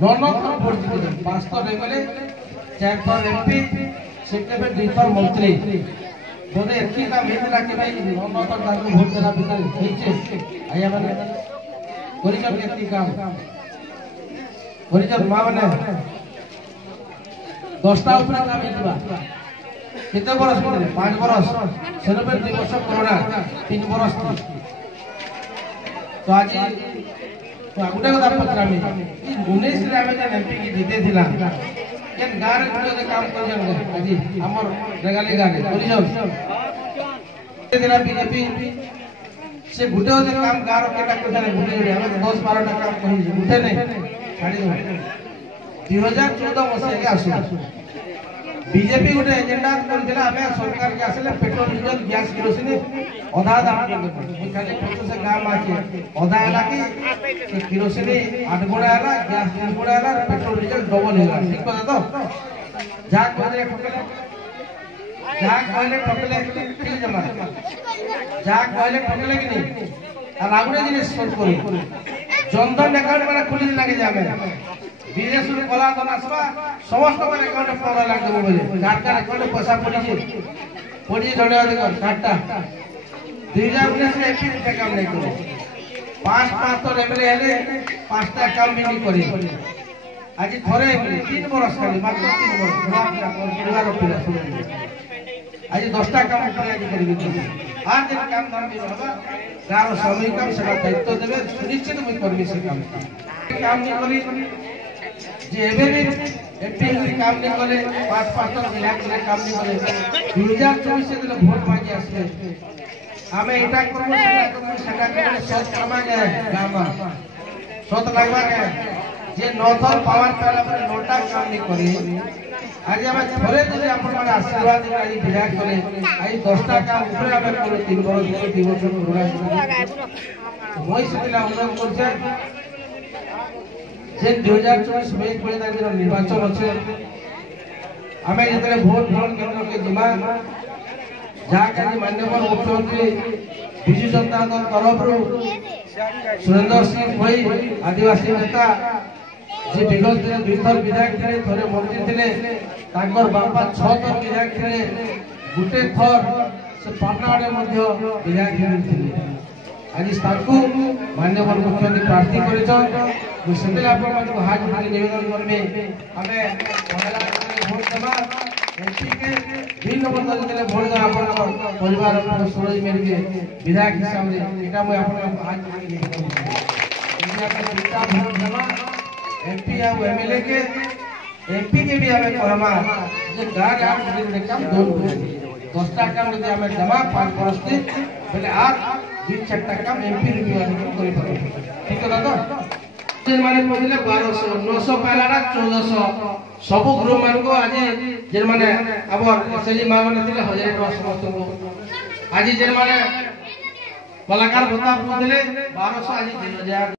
नौ vote जीते 5 थर MLA 4 थर एमपी सेक्रेटरी 2 थर मंत्री बोले एति काम हेतला के भाई 9 थर ताको भोट देला भितर हेचे आया माने परिचर केति काम परिचर मा माने 10टा ऊपर काम हेतबा कितने बरस भितर 5 बरस सेनबे 2 वर्ष कोरोना 3 बरस तो आज तो गोटे कथा पचरामी 19 रे आमे जे एमपी की जीते थिला केन गार गुटे काम कर जन आज हमर रेगाली गाले बोली जाऊ दिना बीजेपी से गुटे काम गार केटा कथा गुटे हम 10 12 टा काम कहि गुटे नहीं छाड़ी दो 2014 मसे के आसु बीजेपी गोटे एजेंडा करथिला हमें सरकार के आसले पेट्रोल डीजल गैस किरोसिन आधा दाम कर खाली 50 गाम आके आधा हला कि किरोसिन 8 गुणा हला गैस 3 गुणा हला पेट्रोल डीजल डबल होला ठीक कथा तो जा कहले ठीक जमा जा कहले ठकले कि नहीं आ रागुडे जिनिस सोच करी जनधन अकाउंट माने खुली लागे जामे विदेश रे कला धन आसबा समस्त पर अकाउंट पर लाग देबो बोले डाटा अकाउंट पैसा पड़ी जणे अधिक डाटा 2019 रे एपी रे काम नहीं करो 5 तो एमएलए हेले 5टा काम भी नहीं करी आज थरे एमएलए 3 बरस खाली मात्र 3 बरस परिवार पिला आज 10टा काम करी आज जे काम दाम भी रहबा गार समय काम सेवा दायित्व देबे सुनिश्चित मुई करबी से काम नहीं करी जे एबे भी एमपी काम नहीं करे 5 तो विधायक ने काम नहीं करे 2024 से दिले वोट मांगे आसबे हमें एटा करबो सेटा करबो सत कामा गए गामा सत लागबा गए जे 9 थर पावर पाला पर नोटा काम नहीं करी आज हमें थोड़े যদি আপন মানে আশীর্বাদ দিলে এই বিধায়ক করে এই 10টা কাম উপরে আমরা করে 3 বছর 2 বছর পুরা মই সেদিলা অনুরোধ করছে যে 2024 में कोई ना दिन निर्वाचन আছে हमें যেতলে ভোট গ্রহণ কেন্দ্র के जिमा जहाँ का माननीय मुख्यमंत्री विजु जनता दल तरफ सुरेंद्र सिंह भाई आदिवासी नेता जे विगत दिन 2 थर विधायक थे थोड़े मंत्री थे ताकर बापा 6 थर विधायक थे गुटे थर से पाटनाडे मध्य विधायक थे आज ताकू माननीय मुख्यमंत्री प्रार्थी करिछन मुझे आपण मानको हाथ जोड़ी निवेदन करबे हमें महिला वोट देबा एमपी के भिन्न बदल देले वोट देबा आपण परिवार को सुरज मेल के विधायक हिसाब से एटा मैं आपण हाथ जोड़ी निवेदन इंडिया का पिता वोट देबा एमपी या एमएलए के एमपी के भी हमें कहमा जे गार आप दिन काम दोन 10टा काम यदि हमें जमा 5 बरस के बोले आज 2-4टा काम एमपी रिव्यू करि पारो ठीक है दादा जे माने पहिले 1200 900 पालाडा 1400 सब ग्रुप मान को आज जे माने अबर एसएलजी मा माने थिले 1000 टका समस्त को आज जे माने कलाकार भत्ता पुथिले 1200 आज 3000